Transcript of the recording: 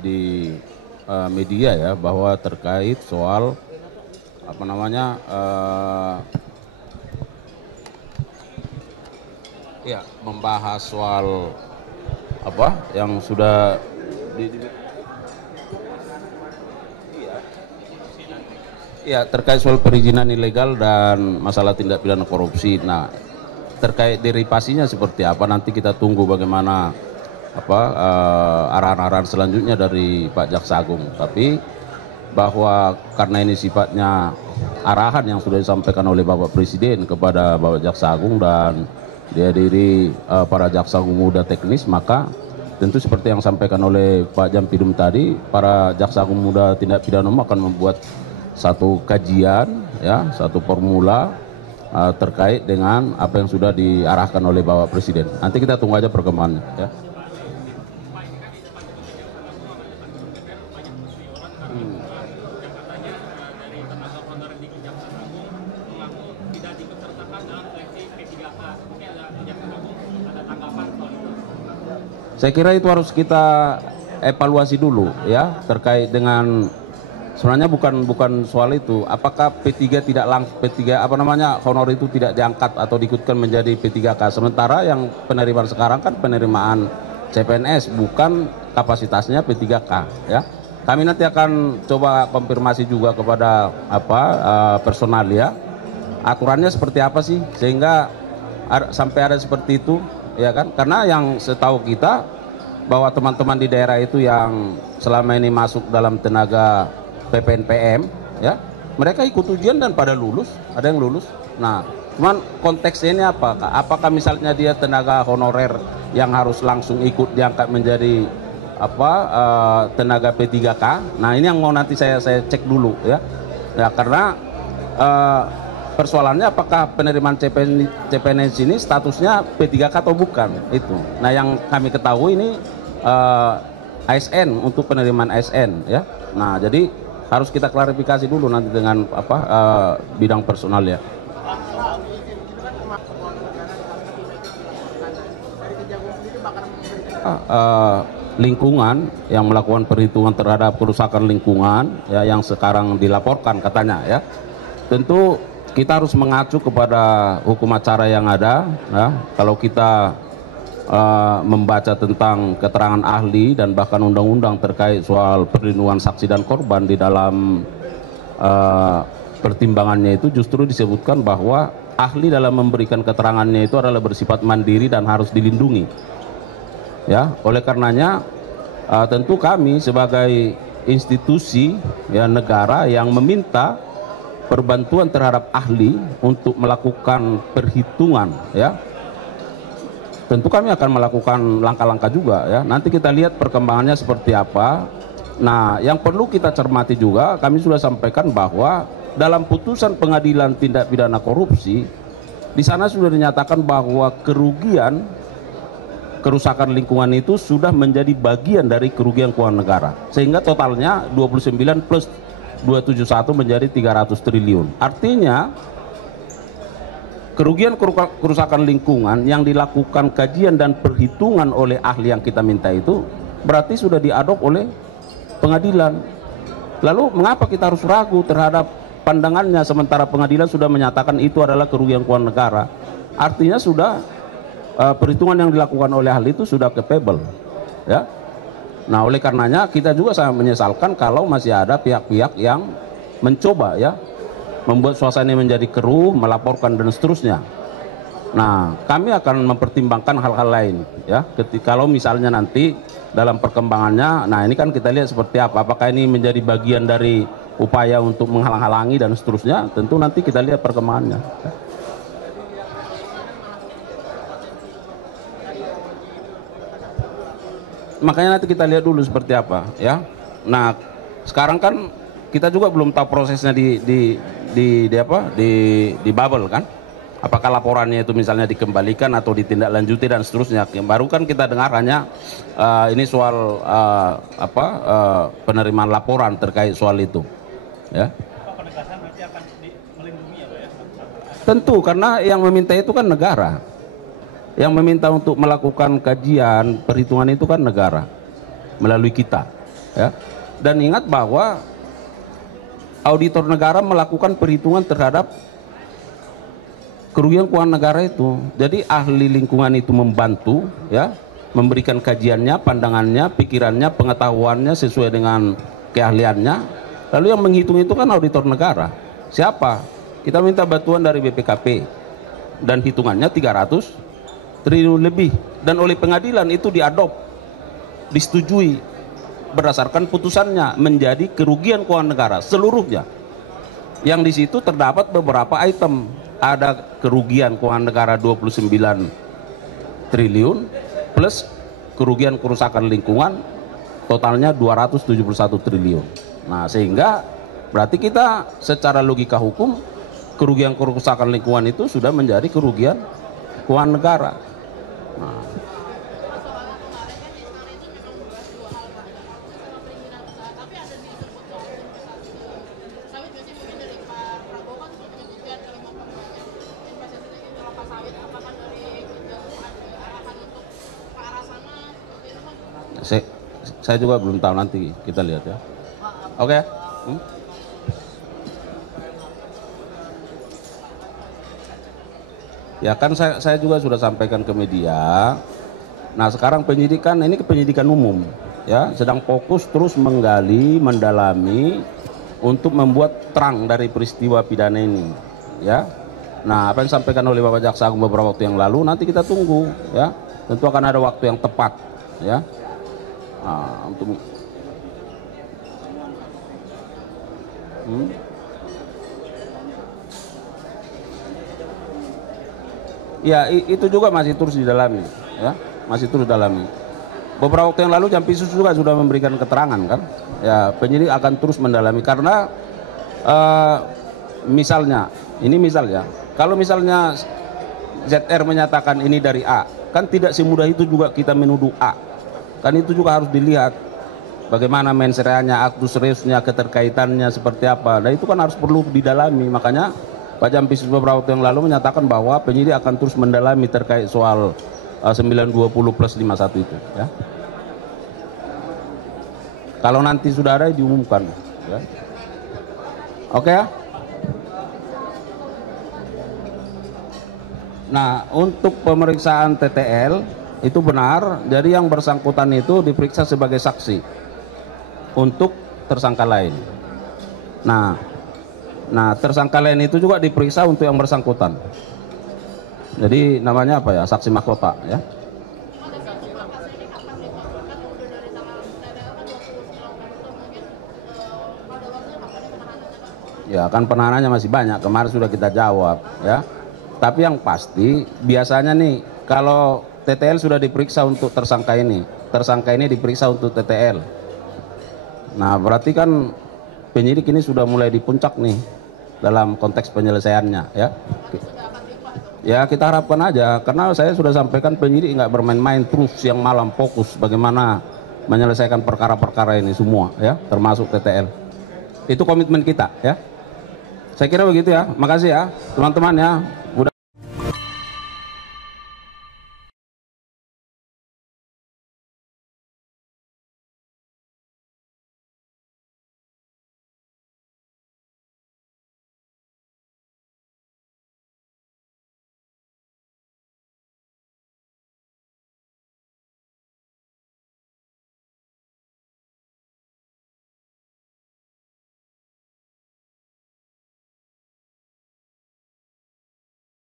di media ya, bahwa terkait soal apa namanya ya, membahas soal apa yang sudah ya, terkait soal perizinan ilegal dan masalah tindak pidana korupsi. Nah, terkait derivasinya seperti apa nanti kita tunggu bagaimana apa arahan-arahan selanjutnya dari Pak Jaksa Agung. Tapi bahwa karena ini sifatnya arahan yang sudah disampaikan oleh Bapak Presiden kepada Bapak Jaksa Agung dan dihadiri para jaksa agung muda teknis, maka tentu seperti yang disampaikan oleh Pak Jampidum tadi, para jaksa agung muda tindak pidana umum akan membuat satu kajian ya, satu formula terkait dengan apa yang sudah diarahkan oleh Bapak Presiden. Nanti kita tunggu aja perkembangannya ya. Saya kira itu harus kita evaluasi dulu ya, terkait dengan sebenarnya bukan soal itu. Apakah P3 tidak langsung P3 apa namanya honor itu tidak diangkat atau diikutkan menjadi P3K, sementara yang penerimaan sekarang kan penerimaan CPNS, bukan kapasitasnya P3K ya. Kami nanti akan coba konfirmasi juga kepada personal ya, aturannya seperti apa sih sehingga sampai ada seperti itu ya kan. Karena yang setahu kita bahwa teman-teman di daerah itu yang selama ini masuk dalam tenaga PPNPM ya, mereka ikut ujian dan pada lulus, ada yang lulus. Nah, cuman konteksnya ini apakah misalnya dia tenaga honorer yang harus langsung ikut diangkat menjadi tenaga P3K. Nah, ini yang mau nanti saya cek dulu ya. Ya, karena persoalannya apakah penerimaan CPNS ini statusnya P3K atau bukan itu. Nah, yang kami ketahui ini ASN, untuk penerimaan ASN ya. Nah, jadi harus kita klarifikasi dulu nanti dengan bidang personal ya. Lingkungan yang melakukan perhitungan terhadap kerusakan lingkungan ya, yang sekarang dilaporkan katanya ya. Tentu kita harus mengacu kepada hukum acara yang ada ya. Kalau kita membaca tentang keterangan ahli dan bahkan undang-undang terkait soal perlindungan saksi dan korban, di dalam pertimbangannya itu justru disebutkan bahwa ahli dalam memberikan keterangannya itu adalah bersifat mandiri dan harus dilindungi ya. Oleh karenanya tentu kami sebagai institusi ya negara yang meminta perbantuan terhadap ahli untuk melakukan perhitungan ya, tentu kami akan melakukan langkah-langkah juga ya. Nanti kita lihat perkembangannya seperti apa. Nah, yang perlu kita cermati juga, kami sudah sampaikan bahwa dalam putusan pengadilan tindak pidana korupsi, di sana sudah dinyatakan bahwa kerusakan lingkungan itu sudah menjadi bagian dari kerugian keuangan negara, sehingga totalnya 29 plus 271 menjadi 300 triliun. Artinya kerugian kerusakan lingkungan yang dilakukan kajian dan perhitungan oleh ahli yang kita minta itu berarti sudah diadop oleh pengadilan. Lalu mengapa kita harus ragu terhadap pandangannya sementara pengadilan sudah menyatakan itu adalah kerugian keuangan negara? Artinya sudah perhitungan yang dilakukan oleh ahli itu sudah capable ya. Nah, oleh karenanya kita juga sangat menyesalkan kalau masih ada pihak-pihak yang mencoba ya membuat suasana menjadi keruh, melaporkan dan seterusnya. Nah, kami akan mempertimbangkan hal-hal lain ya. Kalau misalnya nanti dalam perkembangannya, nah ini kan kita lihat seperti apa. Apakah ini menjadi bagian dari upaya untuk menghalang-halangi dan seterusnya? Tentu nanti kita lihat perkembangannya. Ya. Makanya nanti kita lihat dulu seperti apa ya. Nah, sekarang kan kita juga belum tahu prosesnya di bubble kan. Apakah laporannya itu misalnya dikembalikan atau ditindaklanjuti dan seterusnya. Yang baru kan kita dengar hanya ini soal penerimaan laporan terkait soal itu ya. Penegasan nanti akan melindungi ya Pak ya? Tentu, karena yang meminta itu kan negara. Yang meminta untuk melakukan kajian perhitungan itu kan negara melalui kita ya. Dan ingat bahwa auditor negara melakukan perhitungan terhadap kerugian keuangan negara itu. Jadi ahli lingkungan itu membantu, ya, memberikan kajiannya, pandangannya, pikirannya, pengetahuannya sesuai dengan keahliannya. Lalu yang menghitung itu kan auditor negara. Siapa? Kita minta bantuan dari BPKP dan hitungannya 300 triliun lebih, dan oleh pengadilan itu disetujui berdasarkan putusannya menjadi kerugian keuangan negara seluruhnya. Yang di situ terdapat beberapa item, ada kerugian keuangan negara 29 triliun plus kerugian kerusakan lingkungan totalnya 271 triliun. Nah, sehingga berarti kita secara logika hukum kerugian kerusakan lingkungan itu sudah menjadi kerugian keuangan negara. Nah, saya juga belum tahu, nanti kita lihat ya. Oke. Ya kan saya juga sudah sampaikan ke media. Nah, sekarang penyidikan ini penyidikan umum, ya, sedang fokus terus menggali, mendalami untuk membuat terang dari peristiwa pidana ini, ya. Nah, apa yang disampaikan oleh Bapak Jaksa Agung beberapa waktu yang lalu nanti kita tunggu, ya. Tentu akan ada waktu yang tepat, ya. Nah, untuk ya itu juga masih terus didalami, ya, masih terus didalami. Beberapa waktu yang lalu Jampisus juga sudah memberikan keterangan kan, ya, penyidik akan terus mendalami karena misalnya kalau misalnya ZR menyatakan ini dari A, kan tidak semudah itu juga kita menuduh A, kan itu juga harus dilihat bagaimana mensreanya, aktus reusnya, keterkaitannya seperti apa. Nah, itu kan harus perlu didalami. Makanya Pak Jampisus beberapa waktu yang lalu menyatakan bahwa penyidik akan terus mendalami terkait soal 920 plus 51 itu, ya. Kalau nanti sudah ada diumumkan, ya. Oke, ya. Nah, untuk pemeriksaan TTL itu benar, jadi yang bersangkutan itu diperiksa sebagai saksi untuk tersangka lain. Nah, tersangka lain itu juga diperiksa untuk yang bersangkutan. Jadi namanya apa ya? Saksi mahkota, ya. Ya kan penahanannya masih banyak, kemarin sudah kita jawab, ya. Tapi yang pasti biasanya nih kalau TTL sudah diperiksa untuk tersangka ini diperiksa untuk TTL. Nah, berarti kan penyidik ini sudah mulai di puncak nih dalam konteks penyelesaiannya, ya. Ya kita harapkan aja, karena saya sudah sampaikan penyidik nggak bermain-main, terus siang malam fokus bagaimana menyelesaikan perkara-perkara ini semua, ya, termasuk TTL. Itu komitmen kita, ya. Saya kira begitu ya. Makasih ya teman-teman ya.